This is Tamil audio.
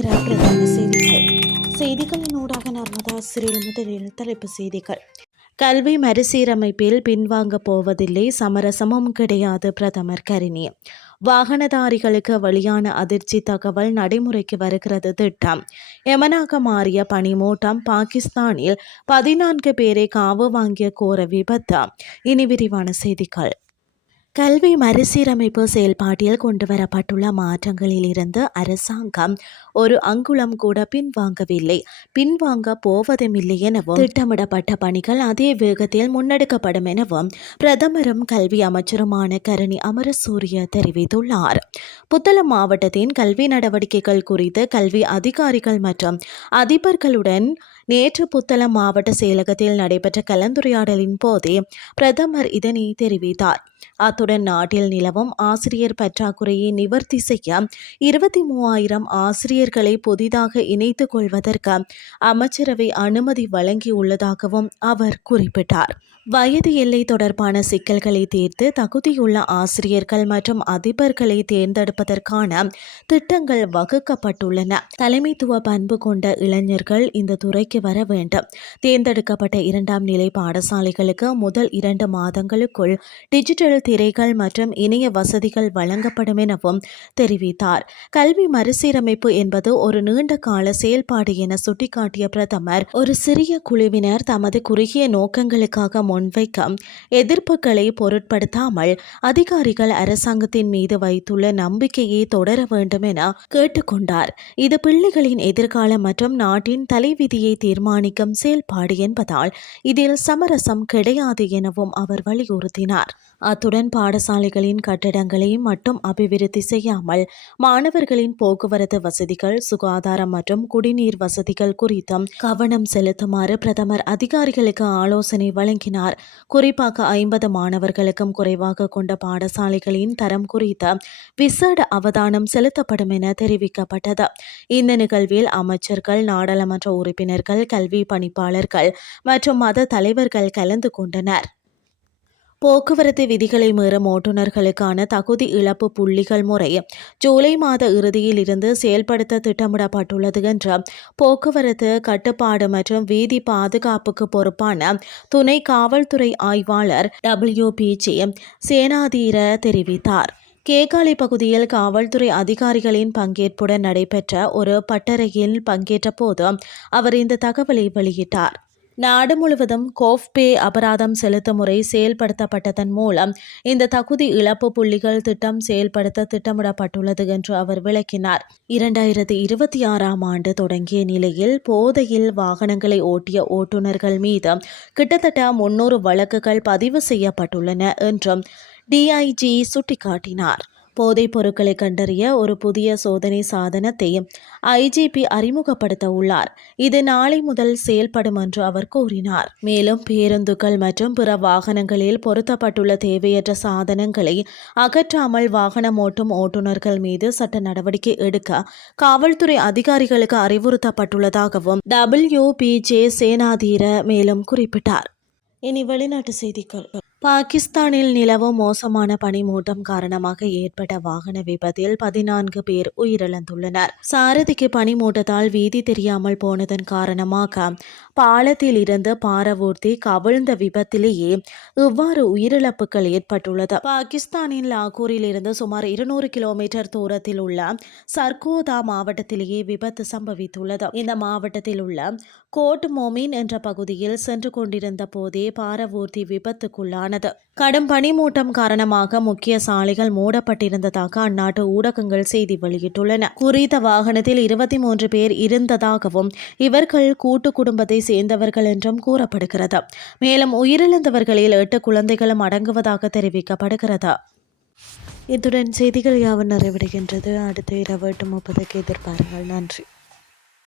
காலை பிரதான செய்திகள். செய்திகளின் ஊடாக நர்மதா சிறில் முதலில் தலைப்பு செய்திகள். கல்வி மறுசீரமைப்பில் பின்வாங்க போவதில்லை சமரசமும் கிடையாது பிரதமர் கரிணி. வாகனதாரிகளுக்கு வெளியான அதிர்ச்சி தகவல் நடைமுறைக்கு வருகிறது திட்டம். எமனாக மாறிய பனிமூட்டம் பாகிஸ்தானில் பதினான்கு பேரை காவு வாங்கிய கோர விபத்து. இனி விரிவான செய்திகள். கல்வி மறுசீரமைப்பு செயல்பாட்டில் கொண்டுவரப்பட்டுள்ள மாற்றங்களில் இருந்து அரசாங்கம் ஒரு அங்குளம் கூட பின்வாங்கவில்லை. பின்வாங்க போவதுமில்லை எனவும் திட்டமிடப்பட்ட பணிகள் அதே வேகத்தில் முன்னெடுக்கப்படும் எனவும் பிரதமரும் கல்வி அமைச்சருமான கரணி அமரசூரிய தெரிவித்துள்ளார். புத்தளம் மாவட்டத்தின் கல்வி நடவடிக்கைகள் குறித்து கல்வி அதிகாரிகள் மற்றும் அதிபர்களுடன் நேற்று புத்தளம் மாவட்ட செயலகத்தில் நடைபெற்ற கலந்துரையாடலின் போதே பிரதமர் இதனை தெரிவித்தார். அத்துடன் நாட்டில் நிலவும் ஆசிரியர் பற்றாக்குறையை நிவர்த்தி செய்ய இருபத்தி மூவாயிரம் ஆசிரியர்களை புதிதாக இணைத்துக் கொள்வதற்கு அமைச்சரவை அனுமதி வழங்கியுள்ளதாகவும் அவர் குறிப்பிட்டார். வயது எல்லை தொடர்பான சிக்கல்களை தீர்த்து தகுதியுள்ள ஆசிரியர்கள் மற்றும் அதிபர்களை தேர்ந்தெடுப்பதற்கான திட்டங்கள் வகுக்கப்பட்டுள்ளன. தலைமைத்துவ பண்பு கொண்ட இளைஞர்கள் இந்த துறைக்கு வர வேண்டும். தேர்ந்தெடுக்கப்பட்ட இரண்டாம் நிலை பாடசாலைகளுக்கு முதல் இரண்டு மாதங்களுக்குள் டிஜிட்டல் திரைகள் மற்றும் இணைய வசதிகள் வழங்கப்படும் எனவும் தெரிவித்தார். கல்வி மறுசீரமைப்பு என்பது ஒரு நீண்ட கால செயல்பாடு என சுட்டிக்காட்டிய பிரதமர் ஒரு சிறிய குழுவினர் தமது குறுகிய நோக்கங்களுக்காக முன்வைக்க எதிர்ப்புகளை பொருட்படுத்தாமல் அதிகாரிகள் அரசாங்கத்தின் மீது வைத்துள்ள நம்பிக்கையை தொடர வேண்டும் என கேட்டுக்கொண்டார். இது பிள்ளைகளின் எதிர்காலம் மற்றும் நாட்டின் தலைவிதியை தீர்மானிக்கும் செயல்பாடு என்பதால் இதில் சமரசம் கிடையாது எனவும் அவர் வலியுறுத்தினார். அத்துடன் பாடசாலைகளின் கட்டடங்களை மட்டும் அபிவிருத்தி செய்யாமல் மாணவர்களின் போக்குவரத்து வசதிகள் சுகாதாரம் மற்றும் குடிநீர் வசதிகள் குறித்தும் கவனம் செலுத்துமாறு பிரதமர் அதிகாரிகளுக்கு ஆலோசனை வழங்கினார். குறிப்பாக ஐம்பது மாணவர்களுக்கும் குறைவாக கொண்ட பாடசாலைகளின் தரம் குறித்த விசேட அவதானம் செலுத்தப்படும் என தெரிவிக்கப்பட்டது. இந்த நிகழ்வில் அமைச்சர்கள் நாடாளுமன்ற உறுப்பினர்கள் கல்வி பணிப்பாளர்கள் மற்றும் மத தலைவர்கள் கலந்து கொண்டனர். போக்குவரத்து விதிகளை மீறும் ஓட்டுநர்களுக்கான தகுதி இழப்பு புள்ளிகள் முறை ஜூலை மாத இறுதியில் இருந்து செயல்படுத்த திட்டமிடப்பட்டுள்ளது என்று போக்குவரத்து கட்டுப்பாடு மற்றும் வீதி பாதுகாப்புக்கு பொறுப்பான துணை காவல்துறை ஆய்வாளர் டபிள்யூபிஜி சேனாதீர தெரிவித்தார். கேகாலை பகுதியில் காவல்துறை அதிகாரிகளின் பங்கேற்புடன் நடைபெற்ற ஒரு பட்டறையில் பங்கேற்ற போது அவர் இந்த தகவலை வெளியிட்டார். நாடு முழுவதும் கோஃப்பே அபராதம் செலுத்தும் முறை செயல்படுத்தப்பட்டதன் மூலம் இந்த தகுதி இழப்பு புள்ளிகள் திட்டம் செயல்படுத்த திட்டமிடப்பட்டுள்ளது என்று அவர் விளக்கினார். இரண்டாயிரத்தி இருபத்தி ஆறாம் ஆண்டு தொடங்கிய நிலையில் போதையில் வாகனங்களை ஓட்டிய ஓட்டுநர்கள் மீது கிட்டத்தட்ட முன்னூறு வழக்குகள் பதிவு செய்யப்பட்டுள்ளன என்றும் டிஐஜி சுட்டிக்காட்டினார். போதைப் பொருட்களை கண்டறிய ஒரு புதிய சோதனை சாதனத்தை ஐஜிபி அறிமுகப்படுத்த உள்ளார் இது நாளை முதல் செயல்படும் என்று அவர் கூறினார். மேலும் பேருந்துகள் மற்றும் பிற வாகனங்களில் பொருத்தப்பட்டுள்ள தேவையற்ற சாதனங்களை அகற்றாமல் வாகனம் ஓட்டும் ஓட்டுநர்கள் மீது சட்ட நடவடிக்கை எடுக்க காவல்துறை அதிகாரிகளுக்கு அறிவுறுத்தப்பட்டுள்ளதாகவும் டபிள்யூ பி ஜே சேனாதீர மேலும் குறிப்பிட்டார். இனி வெளிநாட்டு செய்திகள். பாகிஸ்தானில் நிலவும் மோசமான பனிமூட்டம் காரணமாக ஏற்பட்ட வாகன விபத்தில் பதினான்கு பேர் உயிரிழந்துள்ளனர். சாரதிக்கு பனிமூட்டத்தால் வீதி தெரியாமல் போனதன் காரணமாக பாலத்தில் இருந்து பாரவூர்த்தி கவிழ்ந்த விபத்திலேயே இவ்வாறு உயிரிழப்புகள் ஏற்பட்டுள்ளது. பாகிஸ்தானின் லாகூரில் இருந்து சுமார் இருநூறு கிலோமீட்டர் தூரத்தில் உள்ள சர்கோதா மாவட்டத்திலேயே விபத்து சம்பவித்துள்ளது. இந்த மாவட்டத்தில் உள்ள கோட் மோமின் என்ற பகுதியில் சென்று கொண்டிருந்த போதே பாரவூர்த்தி ஆனது. கடும் பனிமூட்டம் காரணமாக முக்கிய சாலைகள் மூடப்பட்டிருந்ததாக அந்நாட்டு ஊடகங்கள் செய்தி வெளியிட்டுள்ளன. குறித்த வாகனத்தில் இருபத்தி மூன்று பேர் இருந்ததாகவும் இவர்கள் கூட்டு குடும்பத்தை சேர்ந்தவர்கள் என்றும் கூறப்படுகிறது. மேலும் உயிரிழந்தவர்களில் எட்டு குழந்தைகளும் அடங்குவதாக தெரிவிக்கப்படுகிறது. இத்துடன் செய்திகள் யாவும் நிறைவடைகின்றது. அடுத்த இரவு எட்டு முப்பதுக்கு எதிர்பாருங்கள். நன்றி.